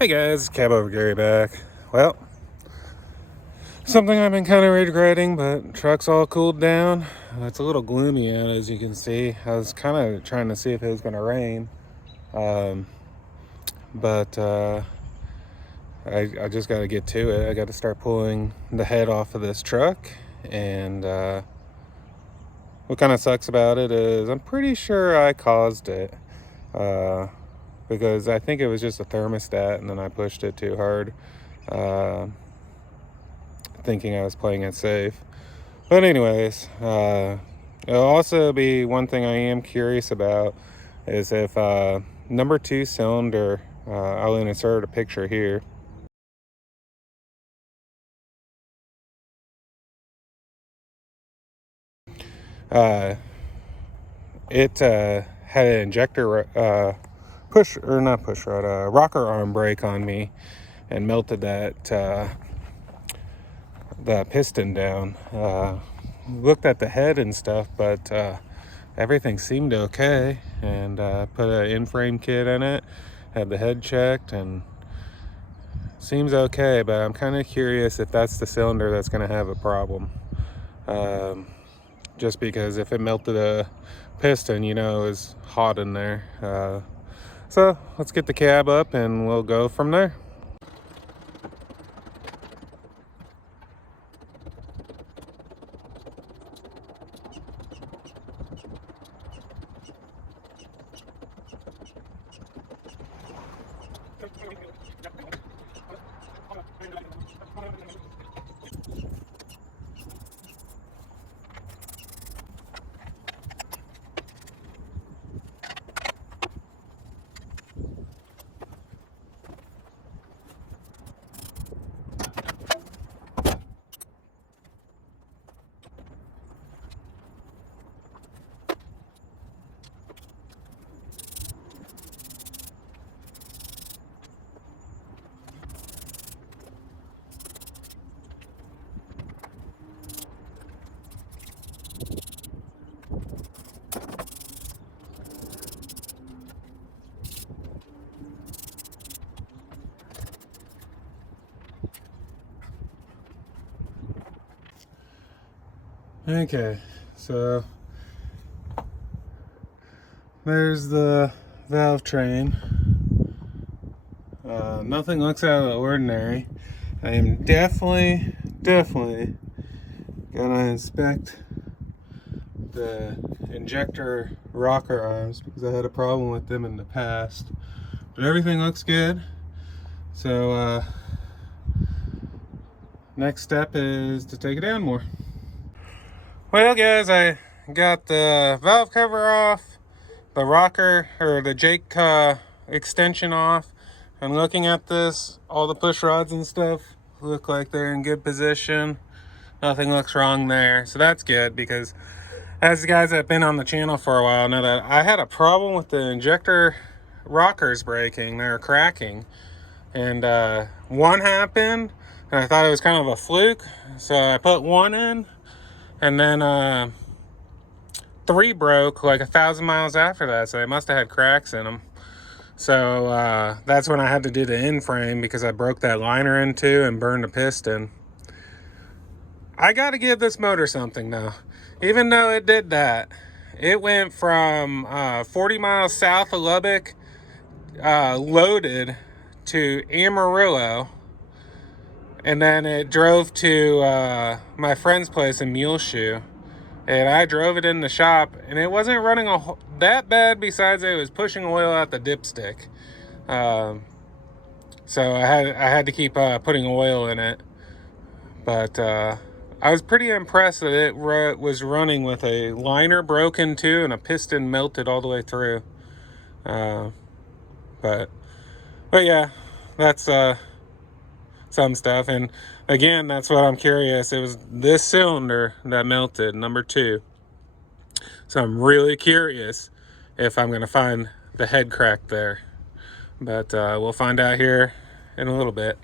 Hey guys, cabover Gary back. Well, something I've been kind of regretting, but truck's all cooled down. It's a little gloomy out, as you can see. I was kind of trying to see if it was going to rain, um, but I just got to get to it. I got to start pulling the head off of this truck, and what kind of sucks about it is I'm pretty sure I caused it. Because I think it was just a thermostat and then I pushed it too hard, thinking I was playing it safe. But anyways, it'll also be one thing I am curious about is if number 2 cylinder, I'll insert a picture here. It had an injector rocker arm break on me and melted that piston down. Looked at the head and stuff, but everything seemed okay, and put an in-frame kit in it, had the head checked, and seems okay. But I'm kind of curious if that's the cylinder that's going to have a problem, just because if it melted a piston, you know, it was hot in there. So let's get the cab up and we'll go from there. Okay, so there's the valve train. Nothing looks out of the ordinary. I am definitely gonna inspect the injector rocker arms because I had a problem with them in the past. But everything looks good. So next step is to take it down more. Well guys, I got the valve cover off, the rocker or the Jake extension off, and looking at this, all the push rods and stuff look like they're in good position. Nothing looks wrong there, so that's good, because as the guys that have been on the channel for a while know that I had a problem with the injector rockers breaking. They were cracking, and one happened and I thought it was kind of a fluke, so I put one in, and then 3 broke like 1,000 miles after that, so they must have had cracks in them. So that's when I had to do the in-frame, because I broke that liner in two and burned a piston. I gotta give this motor something though. Even though it did that, it went from 40 miles south of Lubbock, loaded, to Amarillo, and then it drove to my friend's place in Muleshoe, and I drove it in the shop, and it wasn't running that bad, besides it was pushing oil out the dipstick. So I had to keep putting oil in it, but I was pretty impressed that it was running with a liner broken too, and a piston melted all the way through. But yeah, that's some stuff. And again, that's what I'm curious. It was this cylinder that melted, number 2. So I'm really curious if I'm going to find the head crack there. But we'll find out here in a little bit.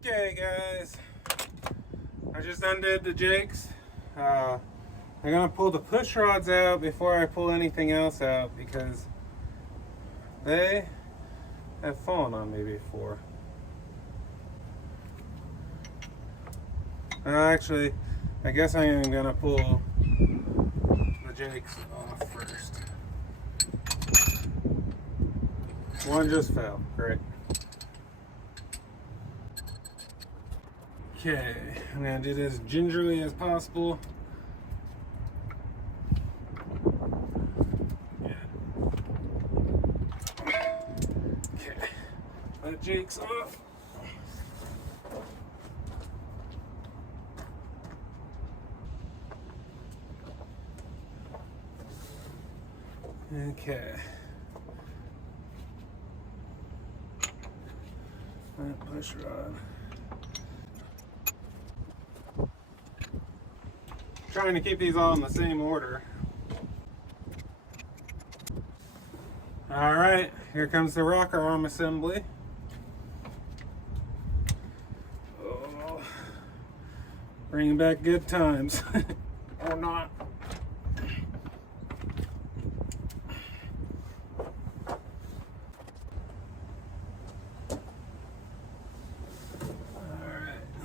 Okay guys, I just undid the Jakes. I'm gonna pull the push rods out before I pull anything else out, because They have fallen on me before. Actually, I guess I am gonna pull the jakes off first. One just fell. Great. Okay, I'm gonna do this gingerly as possible. Okay, let jakes off. Okay. That push rod. Trying to keep these all in the same order. All right, here comes the rocker arm assembly. Oh, bringing back good times. Or not.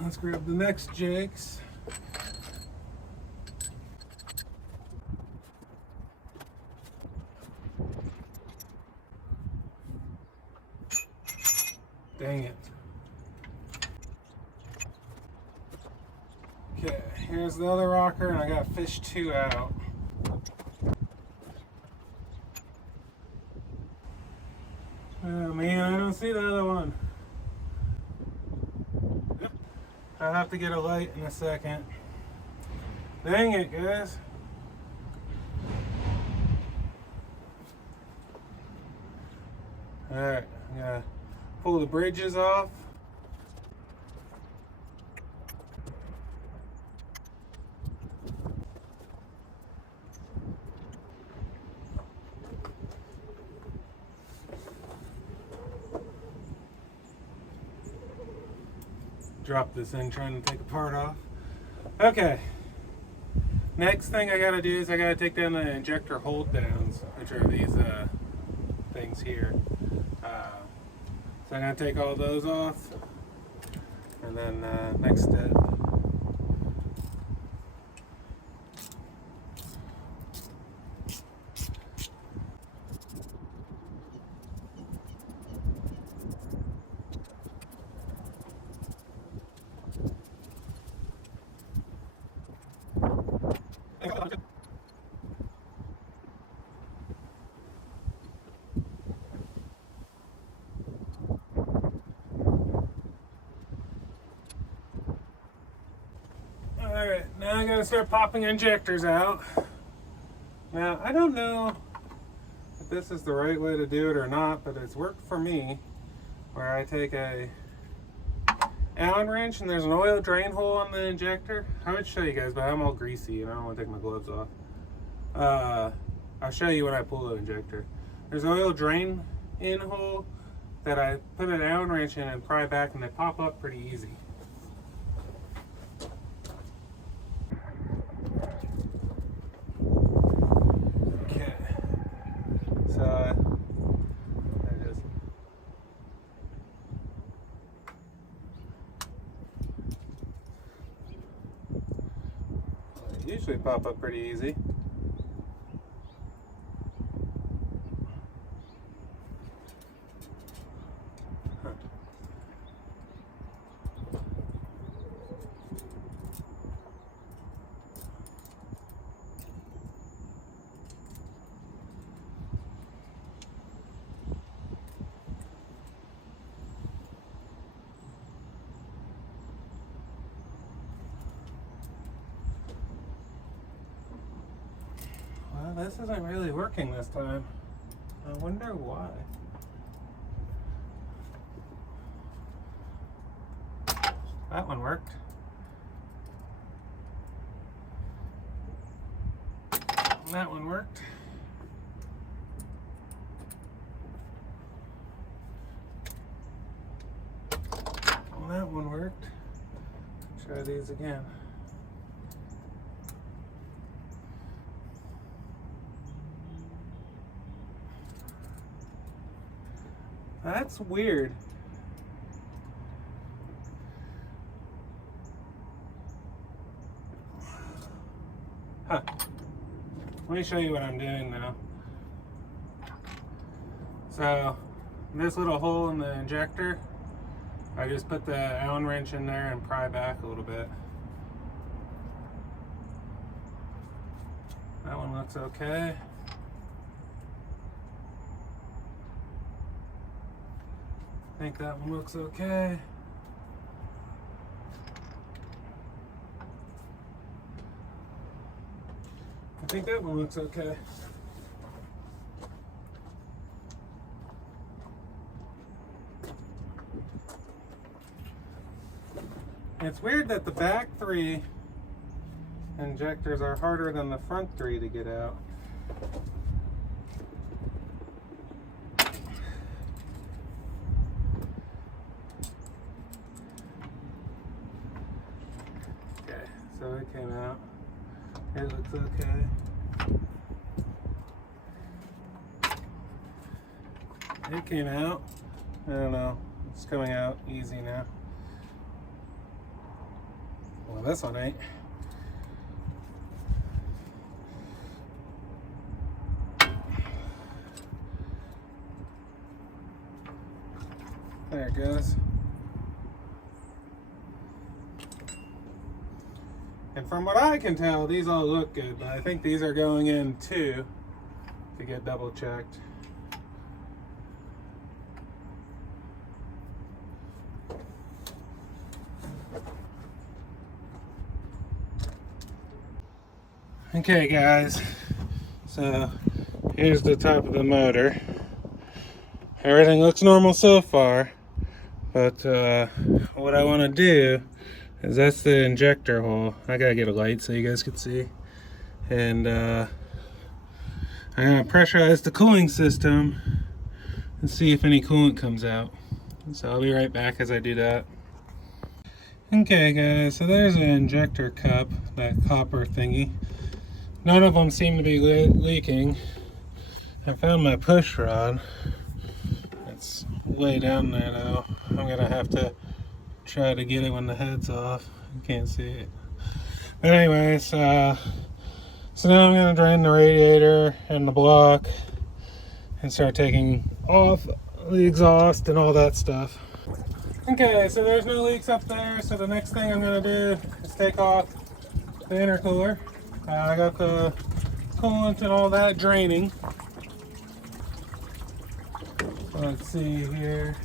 Let's grab the next jakes. Dang it. Okay, here's the other rocker, and I got fish 2 out. Oh man, I don't see the other one. I'll have to get a light in a second. Dang it, guys. Alright, I'm gonna pull the bridges off. Drop this in trying to take a part off. Okay. Next thing I gotta do is I gotta take down the injector hold downs, which are these things here. So I'm gonna take all those off, and then next step. Alright, now I gotta start popping injectors out. Now, I don't know if this is the right way to do it or not, but it's worked for me, where I take a Allen wrench and there's an oil drain hole on the injector. I would show you guys, but I'm all greasy and I don't want to take my gloves off. I'll show you when I pull the injector. There's an oil drain in hole that I put an Allen wrench in and pry back, and they pop up pretty easy. Okay, so I just they usually pop up pretty easy. Well, this isn't really working this time. I wonder why. That one worked. That one worked. Well, that one worked. Try these again. That's weird. Huh. Let me show you what I'm doing now. So, this little hole in the injector, I just put the Allen wrench in there and pry back a little bit. That one looks okay. I think that one looks okay. I think that one looks okay. It's weird that the back 3 injectors are harder than the front 3 to get out. Okay, so it came out. It looks okay. It came out. I don't know. It's coming out easy now. Well, this one ain't. There it goes. And from what I can tell, these all look good, but I think these are going in too to get double checked. Okay guys, so here's the top of the motor. Everything looks normal so far, but what I want to do is that's the injector hole. I gotta get a light so you guys can see. And I'm gonna pressurize the cooling system and see if any coolant comes out. So I'll be right back as I do that. Okay guys, so there's an injector cup, that copper thingy. None of them seem to be leaking. I found my push rod. It's way down there though. I'm gonna have to try to get it when the head's off. You can't see it. But anyways, so now I'm gonna drain the radiator and the block and start taking off the exhaust and all that stuff. Okay, so there's no leaks up there, so the next thing I'm gonna do is take off the intercooler. I got the coolant and all that draining. Let's see here.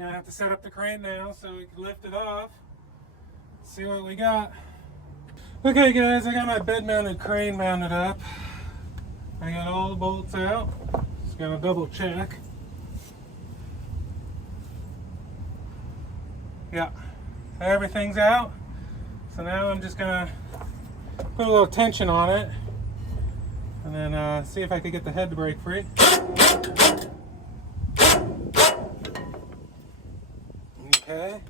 gonna have to set up the crane now so we can lift it off. See what we got. Okay guys, I got my bed mounted crane mounted up. I got all the bolts out. Just gotta double check. Yeah, everything's out. So now I'm just gonna put a little tension on it and then see if I can get the head to break free. Okay.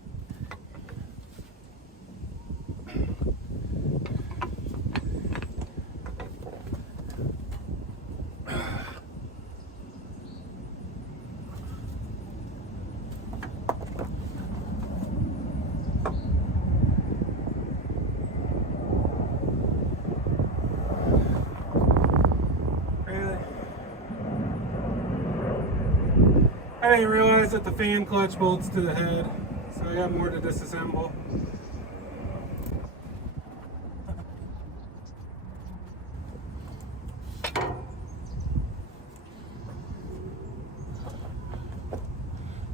I didn't realize that the fan clutch bolts to the head, so I got more to disassemble.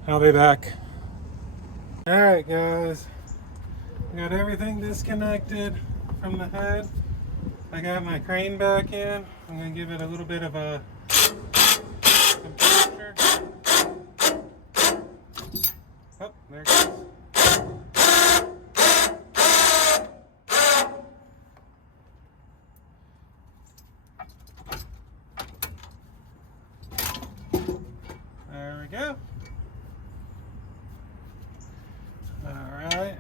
I'll be back. Alright guys, I got everything disconnected from the head. I got my crane back in. I'm going to give it a little bit of a pressure. Oh, there it goes. There we go. All right.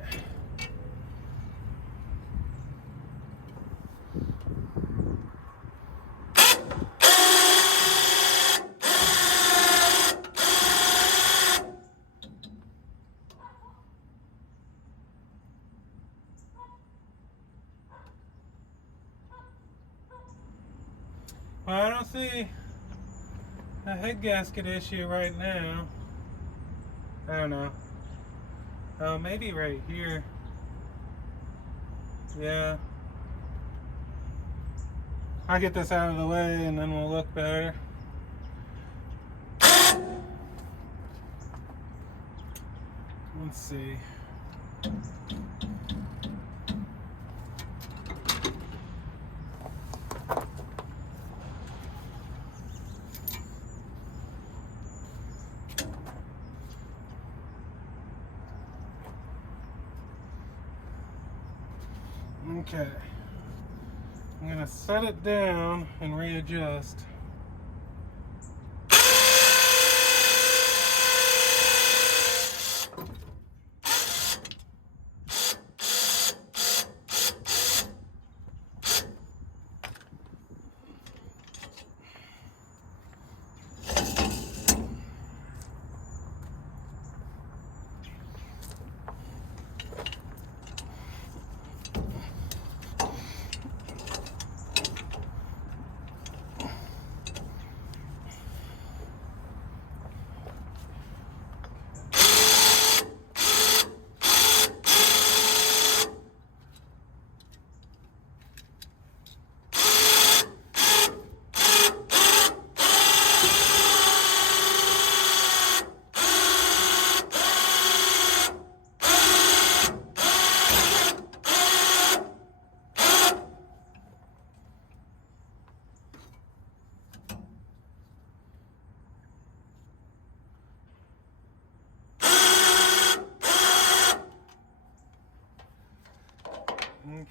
Well, I don't see a head gasket issue right now. I don't know. Oh, maybe right here. Yeah. I'll get this out of the way and then we'll look better. Let's see. Okay, I'm going to set it down and readjust.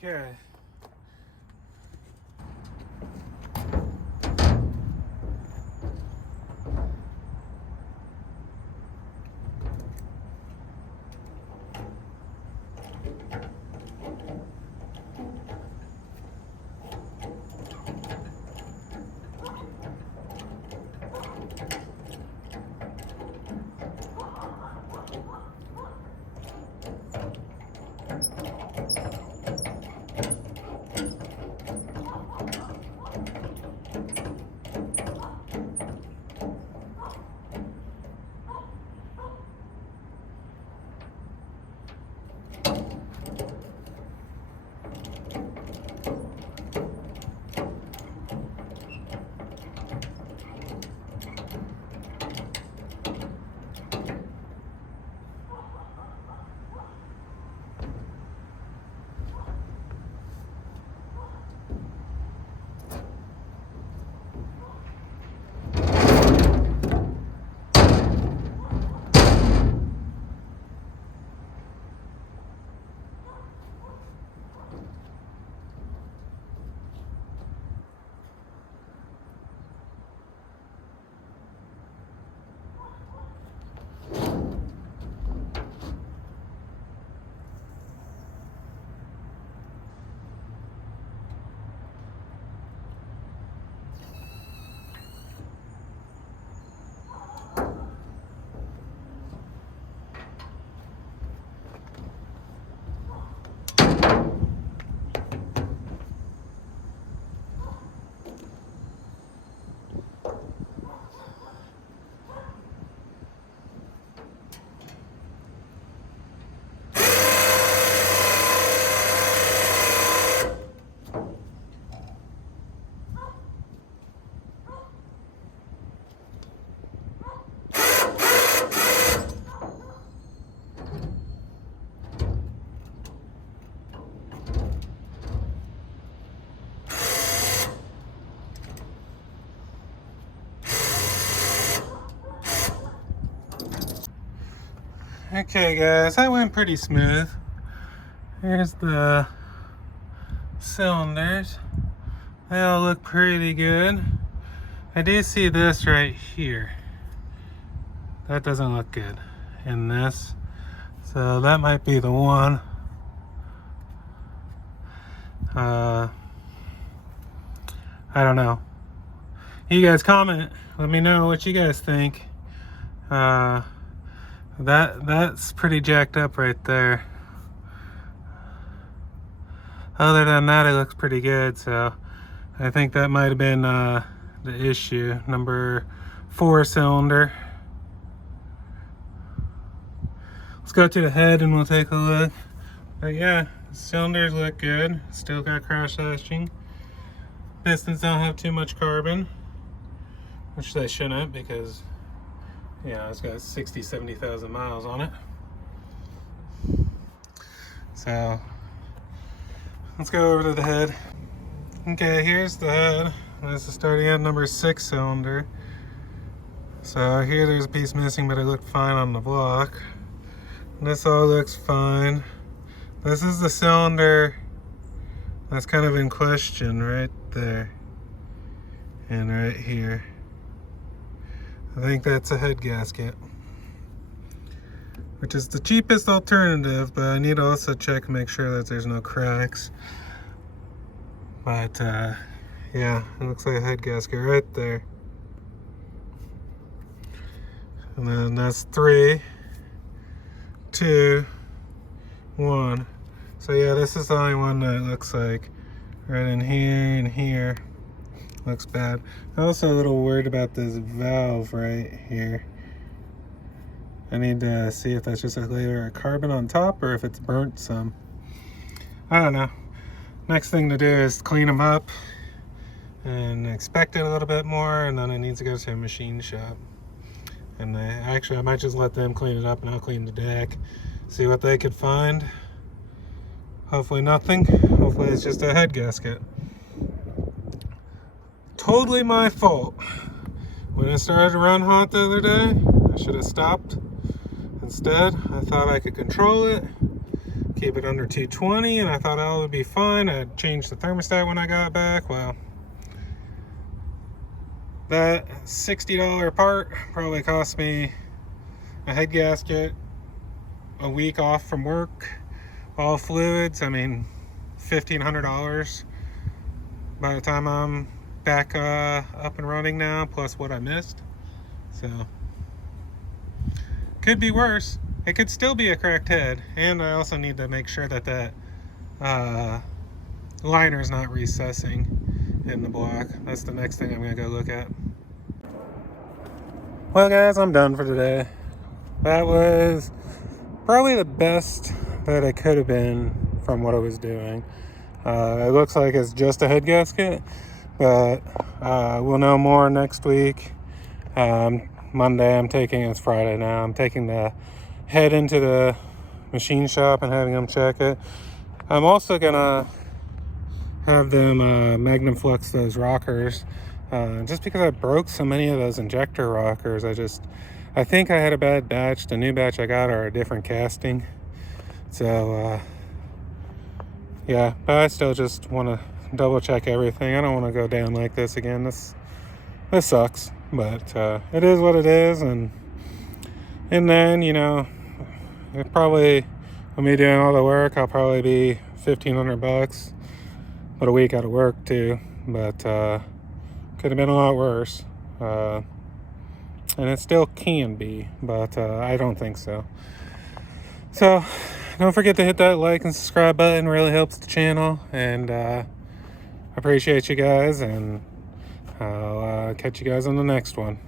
Okay. Okay guys, that went pretty smooth. Here's the cylinders. They all look pretty good. I do see this right here. That doesn't look good in this. So that might be the one. I don't know. You guys comment. Let me know what you guys think. That's pretty jacked up right there. Other than that, it looks pretty good. So I think that might have been the issue. Number 4 cylinder. Let's go to the head and we'll take a look. But yeah, cylinders look good. Still got crash lashing. Pistons don't have too much carbon, which they shouldn't, because yeah, it's got 70,000 miles on it. So let's go over to the head. Okay, here's the head. This is starting at number 6 cylinder. So here there's a piece missing, but it looked fine on the block. This all looks fine. This is the cylinder that's kind of in question right there and right here. I think that's a head gasket, which is the cheapest alternative, but I need to also check and make sure that there's no cracks. But yeah, it looks like a head gasket right there. And then that's 3, 2, 1. So yeah, this is the only one that looks like right in here and here. Looks bad. I'm also a little worried about this valve right here. I need to see if that's just a layer of carbon on top or if it's burnt some. I don't know. Next thing to do is clean them up and inspect it a little bit more, and then it needs to go to a machine shop. And actually I might just let them clean it up and I'll clean the deck, see what they could find. Hopefully nothing. Hopefully it's just a head gasket. Totally my fault. When it started to run hot the other day, I should have stopped. Instead, I thought I could control it, keep it under 220, and I thought all would be fine. I'd change the thermostat when I got back. Well, that $60 part probably cost me a head gasket, a week off from work, all fluids. I mean, $1,500 by the time I'm back up and running now, plus what I missed. So could be worse. It could still be a cracked head, and I also need to make sure that that liner is not recessing in the block. That's the next thing I'm gonna go look at. Well guys, I'm done for today. That was probably the best that it could have been from what I was doing. It looks like it's just a head gasket, but we'll know more next week. Monday, it's Friday now, I'm taking the head into the machine shop and having them check it. I'm also gonna have them magnum flux those rockers, just because I broke so many of those injector rockers. I think I had a bad batch. The new batch I got are a different casting. So yeah, but I still just want to double check everything. I don't want to go down like this again. This sucks, but it is what it is. And then, you know, it probably, with me doing all the work, I'll probably be $1,500, but a week out of work too. But could have been a lot worse, and it still can be, but I don't think so. So don't forget to hit that like and subscribe button. It really helps the channel, and I appreciate you guys, and I'll catch you guys on the next one.